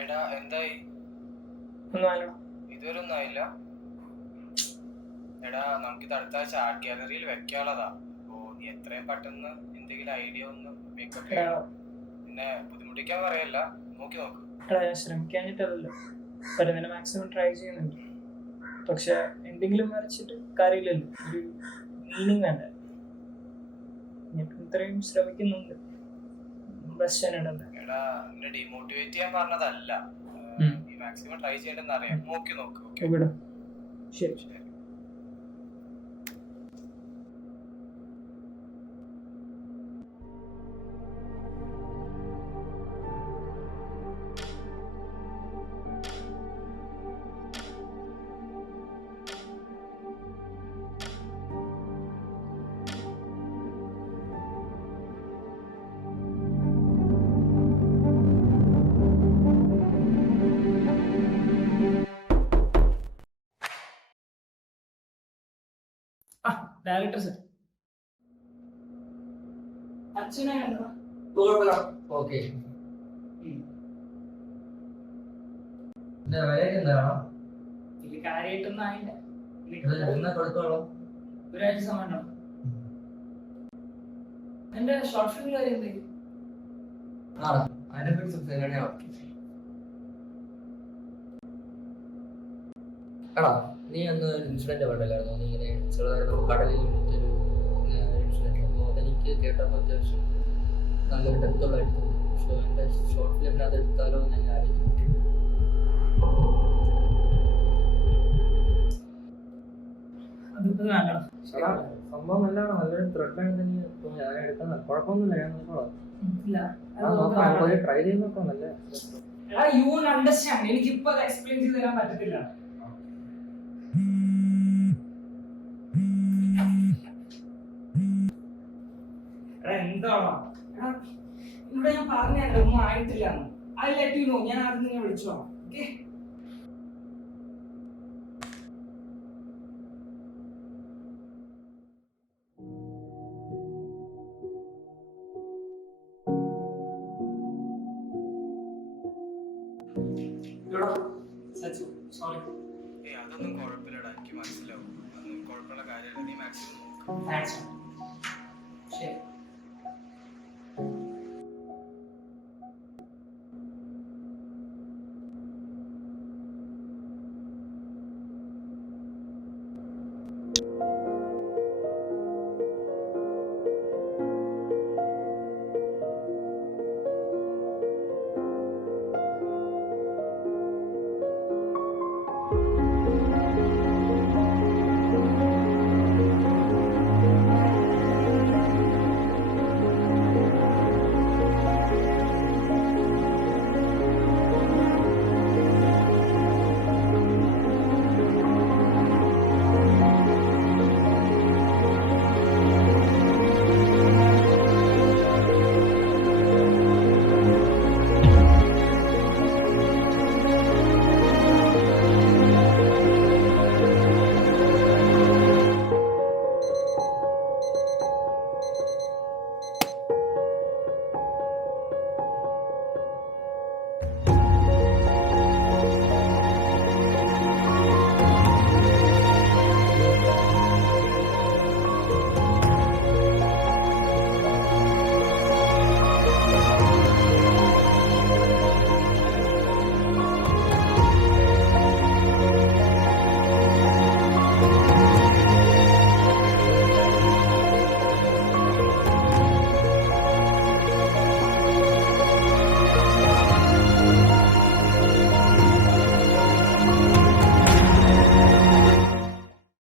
എടാ എന്തായി? ഇതുവരെ ഒന്നും ആയില്ല. എടാ നമുക്കിത് അടുത്ത ആഴ്ച ആർട്ട് ഗാലറിയിൽ വെക്കാനുള്ളതാ. അപ്പോ നീ എത്രയും പെട്ടെന്ന് എന്തെങ്കിലും ഐഡിയ ഒന്ന് മേക്കപ്പ് ചെയ്യണം. പിന്നെ ബുദ്ധിമുട്ടിക്കാൻ പറയല്ല, നോക്കി നോക്ക്. ഞാൻ ശ്രമിക്കാഞ്ഞിട്ടല്ലോ, പറ്റുന്നതിന് മാക്സിമം ട്രൈ ചെയ്യുന്നുണ്ട്. പക്ഷെ എന്തെങ്കിലും വരച്ചിട്ട് കാര്യമില്ലല്ലോ, ഒരു മീനിങ് വേണ്ട. ഇത്രയും ശ്രമിക്കുന്നുണ്ട്. എടാ എന്നെ ഡിമോട്ടിവേറ്റ് ചെയ്യാൻ പറഞ്ഞതല്ല, നീ മാക്സിമം ട്രൈ ചെയ്യണ്ടെന്ന് അറിയാം. നോക്കി നോക്ക്. ശരി. ഡയറക്ടർ സർ, അച്ഛനെ ഓക്കെ. ഇത് കാര്യമായിട്ടൊന്നും ആയില്ല. ഒരാഴ്ച സമയം എന്റെ ഷോർട്ട് ഫിലിം കാര്യം എന്തെങ്കിലും എടാ, നീ അന്ന് ഒരു ഇൻസിഡന്റ് പറഞ്ഞില്ലായിരുന്നു, നീ ഇങ്ങനെ ചെറുതായിരുന്നു കടലിൽ വിളിച്ചൊരു ഇൻസിഡന്റ്. അപ്പോൾ അതെനിക്ക് കേട്ടപ്പോൾ അത്യാവശ്യം നല്ലൊരു ഡെപ്തുള്ളായിട്ട്. പക്ഷേ എൻ്റെ ഷോർട്ട് ഫിലിമിന് അത് എടുത്താലോ എന്ന് ഞാൻ ആലോചിക്കുന്നു. സംഭവം നല്ലതാണ്, നല്ലൊരു ത്രെഡായിട്ട് നീ ഞാൻ എടുക്കുന്നത്. കുഴപ്പമൊന്നുമില്ല, ഞാൻ നോക്കോളാം. ട്രൈ ചെയ്ത് നോക്കാം. നല്ല എനിക്കിപ്പോ എക്സ്പ്ലെയിൻ ചെയ്ത് തരാൻ പറ്റത്തില്ല. എന്താണോ ഇവിടെ ഞാൻ പറഞ്ഞല്ലോ, ഒന്നും ആയിട്ടില്ല. I let you know. ഞാൻ ആദ്യം നിന്നെ വിളിച്ചോ. ഓക്കെ. സോറി. അതൊന്നും കുഴപ്പമില്ലടാ, എനിക്ക് മനസ്സിലാവും. അതൊന്നും കുഴപ്പമുള്ള കാര്യമല്ല. നീ മാക്സിമം നോക്ക്. ശരി.